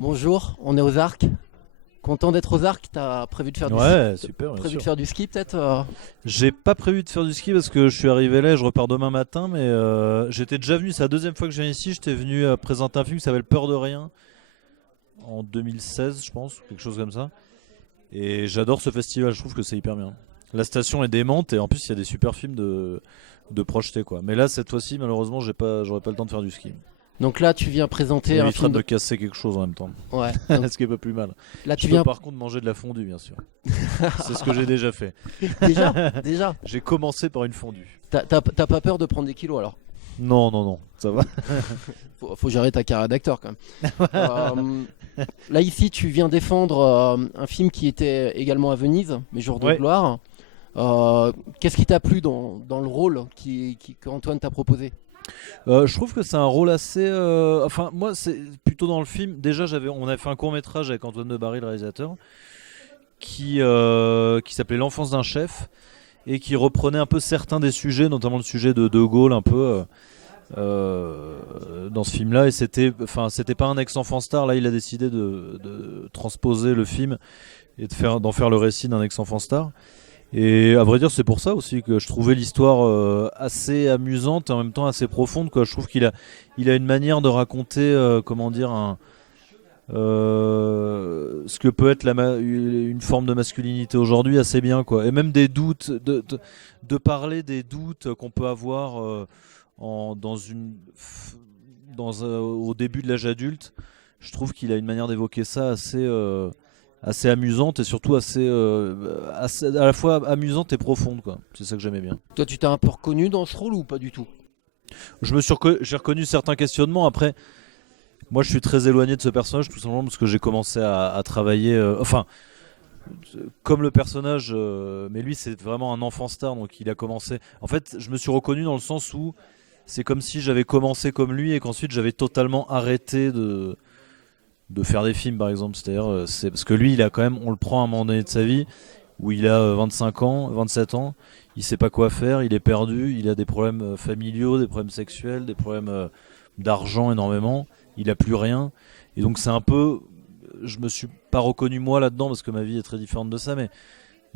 Bonjour, on est aux Arcs. Content d'être aux Arcs. T'as prévu de faire Ouais, super, bien prévu de sûr. faire du ski peut-être J'ai pas prévu de faire du ski parce que je suis arrivé là et je repars demain matin, mais j'étais déjà venu, c'est la deuxième fois que je viens ici, j'étais venu présenter un film qui s'appelle Peur de rien en 2016, je pense, ou quelque chose comme ça. Et j'adore ce festival, je trouve que c'est hyper bien. La station est démente et en plus il y a des super films de projeter quoi. Mais là cette fois-ci malheureusement j'aurais pas le temps de faire du ski. Donc là, tu viens Ça présenter un m'évitera film de de. me casser quelque chose en même temps. Ouais. Donc Ce qui est pas plus mal. là, Je tu peux viens. par contre manger de la fondue bien sûr. C'est ce que j'ai déjà fait. Déjà, déjà. J'ai commencé par une fondue. T'as pas peur de prendre des kilos alors? Non, non, non, ça va. Faut gérer ta carrière d'acteur quand même. Là ici, tu viens défendre un film qui était également à Venise, Mes jours de Ouais. gloire. Qu'est-ce qui t'a plu dans le rôle qu'Antoine t'a proposé? Je trouve que c'est un rôle assez. Enfin, moi, c'est plutôt dans le film. Déjà, on avait fait un court métrage avec Antoine Debarry, le réalisateur, qui s'appelait L'enfance d'un chef et qui reprenait un peu certains des sujets, notamment le sujet de Gaulle, un peu dans ce film-là. Et c'était pas un ex-enfant star. Là, il a décidé de transposer le film et d'en faire le récit d'un ex-enfant star. Et à vrai dire, c'est pour ça aussi que je trouvais l'histoire assez amusante et en même temps assez profonde, quoi. Je trouve il a une manière de raconter, comment dire, ce que peut être une forme de masculinité aujourd'hui assez bien, quoi. Et même des doutes, de parler des doutes qu'on peut avoir au début de l'âge adulte. Je trouve qu'il a une manière d'évoquer ça assez amusante et surtout à la fois amusante et profonde, quoi. C'est ça que j'aimais bien. Toi, tu t'es un peu reconnu dans ce rôle ou pas du tout? J'ai reconnu certains questionnements. Après, moi, je suis très éloigné de ce personnage tout simplement parce que j'ai commencé à travailler. Enfin, comme le personnage, mais lui, c'est vraiment un enfant star, donc il a commencé. En fait, je me suis reconnu dans le sens où c'est comme si j'avais commencé comme lui et qu'ensuite j'avais totalement arrêté de faire des films, par exemple. C'est-à-dire, c'est parce que lui, il a quand même, on le prend à un moment donné de sa vie où il a 25 ans, 27 ans, il sait pas quoi faire, il est perdu, il a des problèmes familiaux, des problèmes sexuels, des problèmes d'argent énormément, il a plus rien. Et donc c'est un peu, je me suis pas reconnu moi là-dedans parce que ma vie est très différente de ça, mais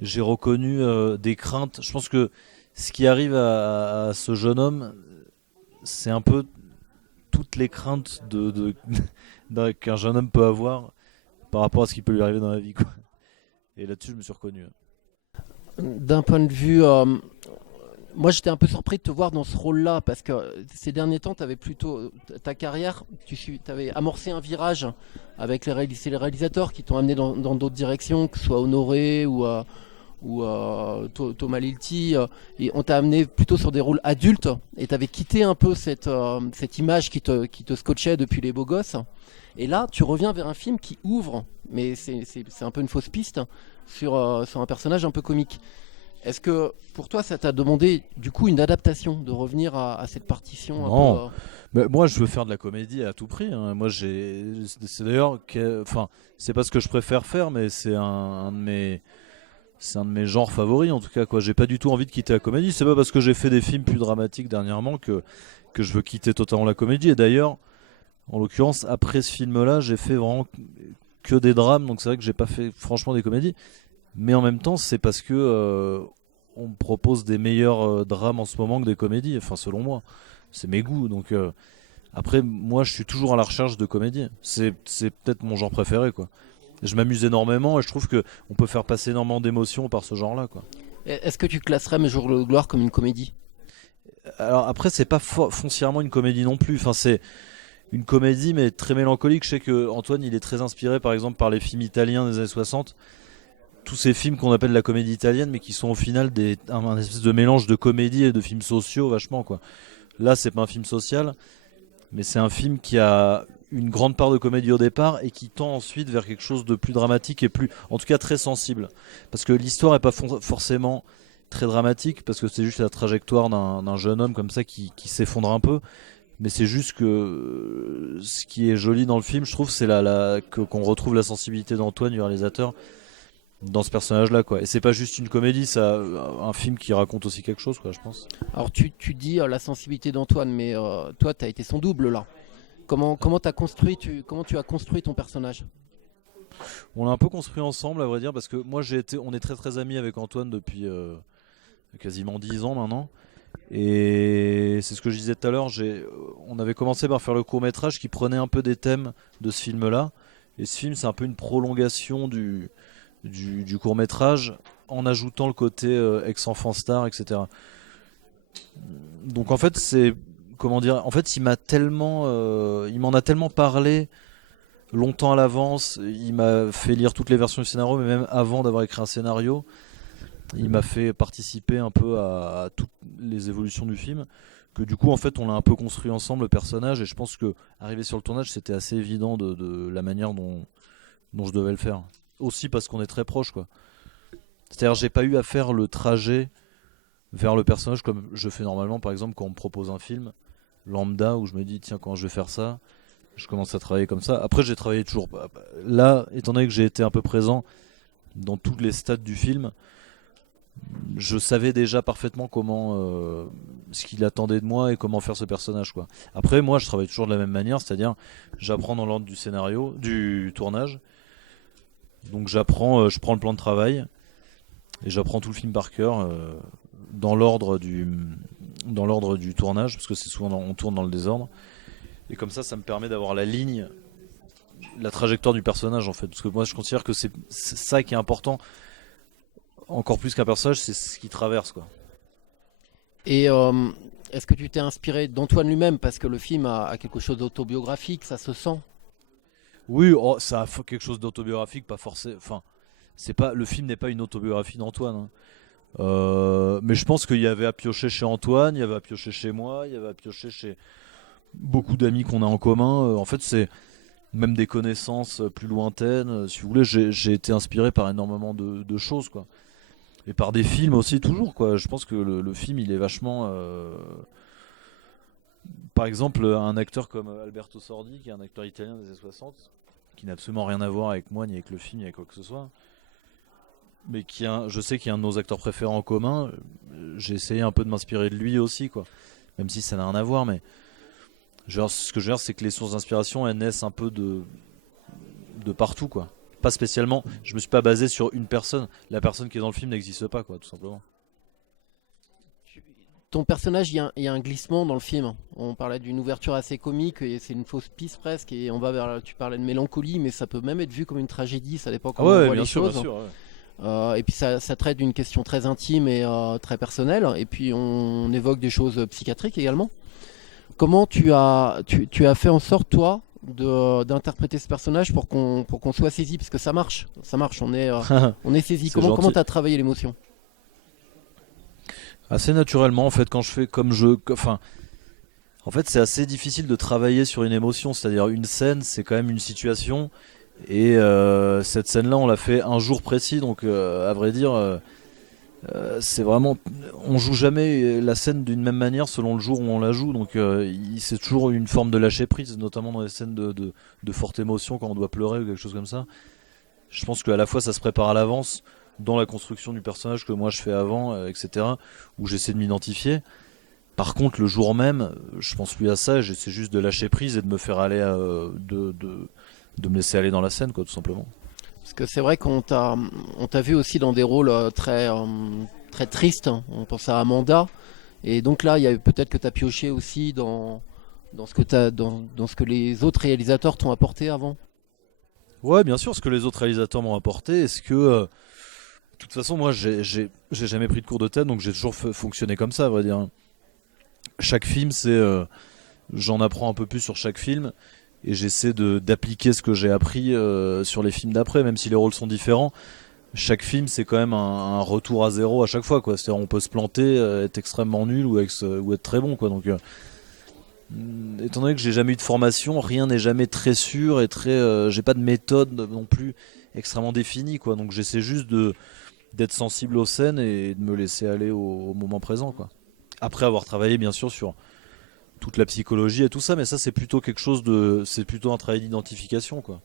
j'ai reconnu des craintes. Je pense que ce qui arrive à ce jeune homme, c'est un peu toutes les craintes qu'un jeune homme peut avoir par rapport à ce qui peut lui arriver dans la vie, quoi. Et là-dessus, je me suis reconnu. D'un point de vue, moi j'étais un peu surpris de te voir dans ce rôle-là parce que ces derniers temps, tu avais plutôt ta carrière, tu avais amorcé un virage avec c'est les réalisateurs qui t'ont amené dans d'autres directions, que ce soit Honoré ou Thomas Lilti, et on t'a amené plutôt sur des rôles adultes et tu avais quitté un peu cette image qui te scotchait depuis Les Beaux Gosses. Et là, tu reviens vers un film qui ouvre, mais c'est un peu une fausse piste, sur un personnage un peu comique. Est-ce que pour toi, ça t'a demandé du coup une adaptation, de revenir à cette partition un peu Non, mais moi je veux faire de la comédie à tout prix, hein. Moi c'est d'ailleurs, enfin, c'est pas ce que je préfère faire, mais c'est un de mes genres favoris en tout cas, quoi. J'ai pas du tout envie de quitter la comédie. C'est pas parce que j'ai fait des films plus dramatiques dernièrement que je veux quitter totalement la comédie. Et d'ailleurs, en l'occurrence, après ce film-là, j'ai fait vraiment que des drames, donc c'est vrai que j'ai pas fait franchement des comédies. Mais en même temps, c'est parce que on me propose des meilleurs drames en ce moment que des comédies. Enfin, selon moi, c'est mes goûts. Donc après, moi, je suis toujours à la recherche de comédies. C'est peut-être mon genre préféré, quoi. Je m'amuse énormément et je trouve que on peut faire passer énormément d'émotions par ce genre-là, quoi. Est-ce que tu classerais Mes jours de gloire comme une comédie? Alors après, c'est pas foncièrement une comédie non plus. Enfin, c'est une comédie mais très mélancolique. Je sais que Antoine, il est très inspiré, par exemple, par les films italiens des années 60. Tous ces films qu'on appelle la comédie italienne, mais qui sont au final un espèce de mélange de comédie et de films sociaux, vachement, quoi. Là, c'est pas un film social, mais c'est un film qui a une grande part de comédie au départ et qui tend ensuite vers quelque chose de plus dramatique et plus, en tout cas, très sensible. Parce que l'histoire est pas forcément très dramatique, parce que c'est juste la trajectoire d'un jeune homme comme ça qui s'effondre un peu. Mais c'est juste que ce qui est joli dans le film, je trouve, c'est qu'on retrouve la sensibilité d'Antoine, du réalisateur, dans ce personnage-là, quoi. Et c'est pas juste une comédie, ça, un film qui raconte aussi quelque chose, quoi, je pense. Alors tu dis la sensibilité d'Antoine, mais toi, tu as été son double là. Comment comment tu as construit ton personnage? On l'a un peu construit ensemble, à vrai dire, parce que moi on est très très amis avec Antoine depuis quasiment 10 ans maintenant. Et c'est ce que je disais tout à l'heure, on avait commencé par faire le court-métrage qui prenait un peu des thèmes de ce film-là. Et ce film, c'est un peu une prolongation du court-métrage en ajoutant le côté ex-enfant star, etc. Donc en fait, comment dire, en fait, il m'en a tellement parlé longtemps à l'avance. Il m'a fait lire toutes les versions du scénario, mais même avant d'avoir écrit un scénario, il m'a fait participer un peu à toutes les évolutions du film. Que du coup, en fait, on l'a un peu construit ensemble le personnage, et je pense que arrivé sur le tournage, c'était assez évident de la manière dont je devais le faire. Aussi parce qu'on est très proches, quoi. C'est-à-dire, j'ai pas eu à faire le trajet vers le personnage comme je fais normalement, par exemple, quand on me propose un film lambda où je me dis, tiens, quand je vais faire ça, je commence à travailler comme ça. Après, j'ai travaillé toujours. Là, étant donné que j'ai été un peu présent dans tous les stades du film, je savais déjà parfaitement ce qu'il attendait de moi et comment faire ce personnage, quoi. Après, moi, je travaille toujours de la même manière, c'est-à-dire j'apprends dans l'ordre du scénario, du tournage. Donc je prends le plan de travail et j'apprends tout le film par cœur dans l'ordre du tournage, parce que c'est souvent on tourne dans le désordre. Et comme ça me permet d'avoir la trajectoire du personnage, en fait. Parce que moi, je considère que c'est ça qui est important, encore plus qu'un personnage, c'est ce qu'il traverse, quoi. Et est-ce que tu t'es inspiré d'Antoine lui-même? Parce que le film a quelque chose d'autobiographique, ça se sent. Oui, ça a quelque chose d'autobiographique, pas forcément. Enfin, le film n'est pas une autobiographie d'Antoine, hein. Mais je pense qu'il y avait à piocher chez Antoine, il y avait à piocher chez moi, il y avait à piocher chez beaucoup d'amis qu'on a en commun. En fait, c'est même des connaissances plus lointaines. Si vous voulez, j'ai été inspiré par énormément de choses, quoi. Et par des films aussi, toujours, quoi. Je pense que le film, il est vachement. Par exemple, un acteur comme Alberto Sordi, qui est un acteur italien des années 60, qui n'a absolument rien à voir avec moi, ni avec le film, ni avec quoi que ce soit, mais je sais qu'il est un de nos acteurs préférés en commun. J'ai essayé un peu de m'inspirer de lui aussi, quoi. Même si ça n'a rien à voir, mais ce que je veux dire, c'est que les sources d'inspiration, elles naissent un peu de partout, quoi. Pas spécialement, je me suis pas basé sur une personne. La personne qui est dans le film n'existe pas, quoi, tout simplement. Ton personnage, il y a un glissement dans le film. On parlait d'une ouverture assez comique, et c'est une fausse piste presque, et on va tu parlais de mélancolie, mais ça peut même être vu comme une tragédie, ça dépend comment on voit les choses. Bien sûr, ouais. Et puis ça traite d'une question très intime et très personnelle, et puis on évoque des choses psychiatriques également. Comment tu as fait en sorte, toi, d'interpréter ce personnage pour qu'on soit saisi, parce que ça marche, on est saisi. Comment tu as travaillé l'émotion? Assez naturellement, en fait, quand je fais enfin, en fait, c'est assez difficile de travailler sur une émotion, c'est-à-dire une scène, c'est quand même une situation, et cette scène-là, on l'a fait un jour précis, donc à vrai dire, c'est vraiment, on joue jamais la scène d'une même manière selon le jour où on la joue, donc c'est toujours une forme de lâcher prise, notamment dans les scènes de forte émotion, quand on doit pleurer ou quelque chose comme ça. Je pense qu'à la fois ça se prépare à l'avance dans la construction du personnage que moi je fais avant, etc., où j'essaie de m'identifier. Par contre, le jour même, je pense plus à ça, j'essaie juste de lâcher prise et de me faire aller, de me laisser aller dans la scène, quoi, tout simplement. Parce que c'est vrai qu'on t'a vu aussi dans des rôles très tristes. On pense à Amanda. Et donc là, il y a peut-être que tu as pioché aussi dans ce que les autres réalisateurs t'ont apporté avant. Ouais, bien sûr, ce que les autres réalisateurs m'ont apporté. Est-ce que, de toute façon, moi, j'ai jamais pris de cours de tête, donc j'ai toujours fonctionné comme ça, à vrai dire. Chaque film, j'en apprends un peu plus sur chaque film, et j'essaie d'appliquer ce que j'ai appris sur les films d'après, même si les rôles sont différents. Chaque film, c'est quand même un retour à zéro à chaque fois, quoi. C'est-à-dire, on peut se planter, être extrêmement nul ou être très bon, quoi. Donc, étant donné que j'ai jamais eu de formation, rien n'est jamais très sûr et j'ai pas de méthode non plus extrêmement définie, quoi. Donc, j'essaie juste d'être sensible aux scènes et de me laisser aller au moment présent, quoi. Après avoir travaillé, bien sûr, sur toute la psychologie et tout ça, mais ça, c'est plutôt c'est plutôt un travail d'identification, quoi.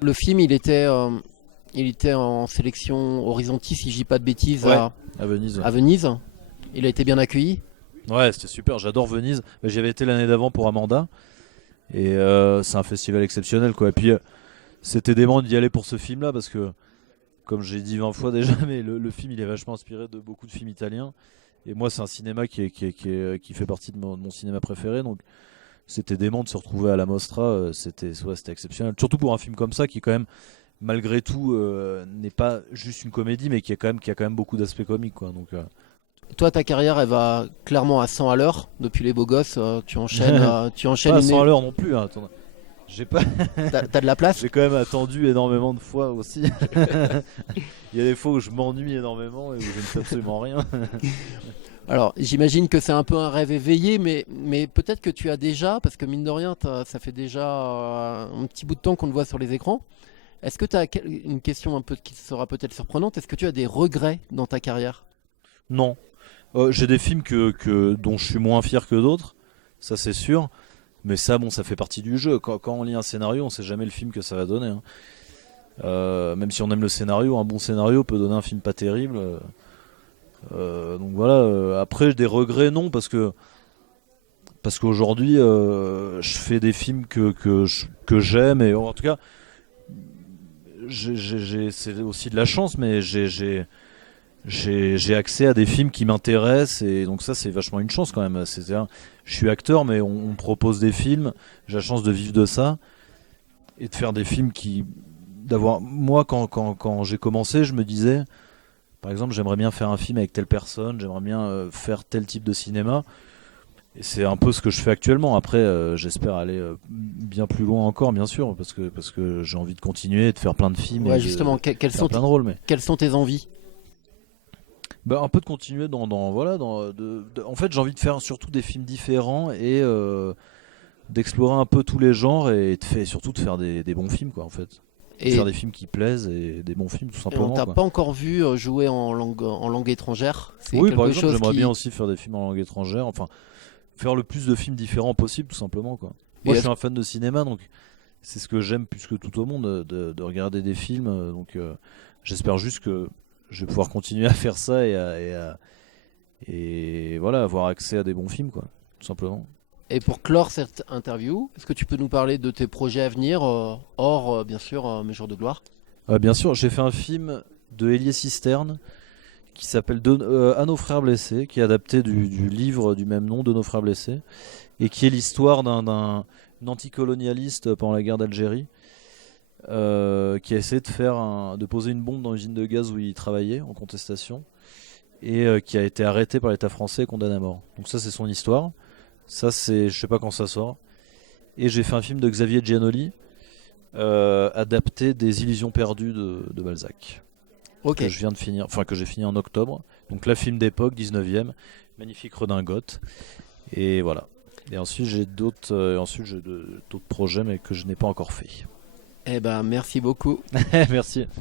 Le film, il était en sélection Horizonti, si je dis pas de bêtises, ouais, à Venise. À Venise. Il a été bien accueilli. Ouais, c'était super, j'adore Venise. J'y avais été l'année d'avant pour Amanda. Et c'est un festival exceptionnel, quoi. Et puis c'était dément d'y aller pour ce film-là parce que, comme j'ai dit 20 fois déjà, mais le film il est vachement inspiré de beaucoup de films italiens. Et moi, c'est un cinéma qui fait partie de mon cinéma préféré. Donc, c'était dément de se retrouver à la Mostra. C'était exceptionnel. Surtout pour un film comme ça qui, quand même, malgré tout, n'est pas juste une comédie, mais qui a quand même beaucoup d'aspects comiques, quoi. Donc, Toi, ta carrière, elle va clairement à 100 à l'heure. Depuis Les Beaux Gosses, tu enchaînes, tu enchaînes pas à 100 à l'heure non plus. Hein, attends. J'ai pas. T'as de la place? J'ai quand même attendu énormément de fois aussi. Il y a des fois où je m'ennuie énormément et où je ne fais absolument rien. Alors, j'imagine que c'est un peu un rêve éveillé, mais peut-être que tu as déjà, parce que mine de rien, ça fait déjà un petit bout de temps qu'on te voit sur les écrans. Est-ce que tu as une question un peu qui sera peut-être surprenante? Est-ce que tu as des regrets dans ta carrière? Non. J'ai des films dont je suis moins fier que d'autres, ça c'est sûr. Mais ça, bon, ça fait partie du jeu. Quand on lit un scénario, on sait jamais le film que ça va donner. Hein. Même si on aime le scénario, un bon scénario peut donner un film pas terrible. Donc voilà. Après, des regrets, non, parce qu'aujourd'hui, je fais des films que j'aime et en tout cas, c'est aussi de la chance, mais j'ai accès à des films qui m'intéressent et donc ça, c'est vachement une chance quand même. C'est-à-dire, je suis acteur, mais on me propose des films. J'ai la chance de vivre de ça et de faire des films moi, quand j'ai commencé, je me disais. Par exemple, j'aimerais bien faire un film avec telle personne, j'aimerais bien faire tel type de cinéma. Et c'est un peu ce que je fais actuellement. Après, j'espère aller bien plus loin encore, bien sûr, parce que j'ai envie de continuer, de faire plein de films Ouais, et justement, de faire plein de rôles. Mais quelles sont tes envies? un peu de continuer voilà, en fait, j'ai envie de faire surtout des films différents et d'explorer un peu tous les genres et surtout de faire des bons films, quoi, en fait. Et, Faire des films qui plaisent et des bons films, tout et simplement. on t'a Quoi. pas encore vu jouer en langue étrangère? C'est Oui, par quelque exemple, chose j'aimerais qui... bien aussi faire des films en langue étrangère. Enfin, faire le plus de films différents possible, tout simplement. Quoi. Et Moi, je suis un fan de cinéma, donc c'est ce que j'aime plus que tout au monde, de regarder des films. Donc, j'espère juste que je vais pouvoir continuer à faire ça et voilà, avoir accès à des bons films, quoi, tout simplement. Et pour clore cette interview, est-ce que tu peux nous parler de tes projets à venir, hors, bien sûr, Mes Jours de Gloire? Bien sûr, j'ai fait un film de Elie Cisterne qui s'appelle À nos frères blessés, qui est adapté du livre du même nom, De nos frères blessés, et qui est l'histoire d'un anticolonialiste pendant la guerre d'Algérie, qui a essayé de poser une bombe dans l'usine de gaz où il travaillait en contestation, et qui a été arrêté par l'État français et condamné à mort. Donc ça, c'est son histoire. Ça, je sais pas quand ça sort. Et j'ai fait un film de Xavier Giannoli, adapté des Illusions perdues de Balzac. Ok. Que je viens de finir, enfin que j'ai fini en octobre. Donc là, film d'époque, 19e, magnifique redingote. Et voilà. Et ensuite j'ai d'autres projets mais que je n'ai pas encore fait. Eh ben, merci beaucoup. Merci.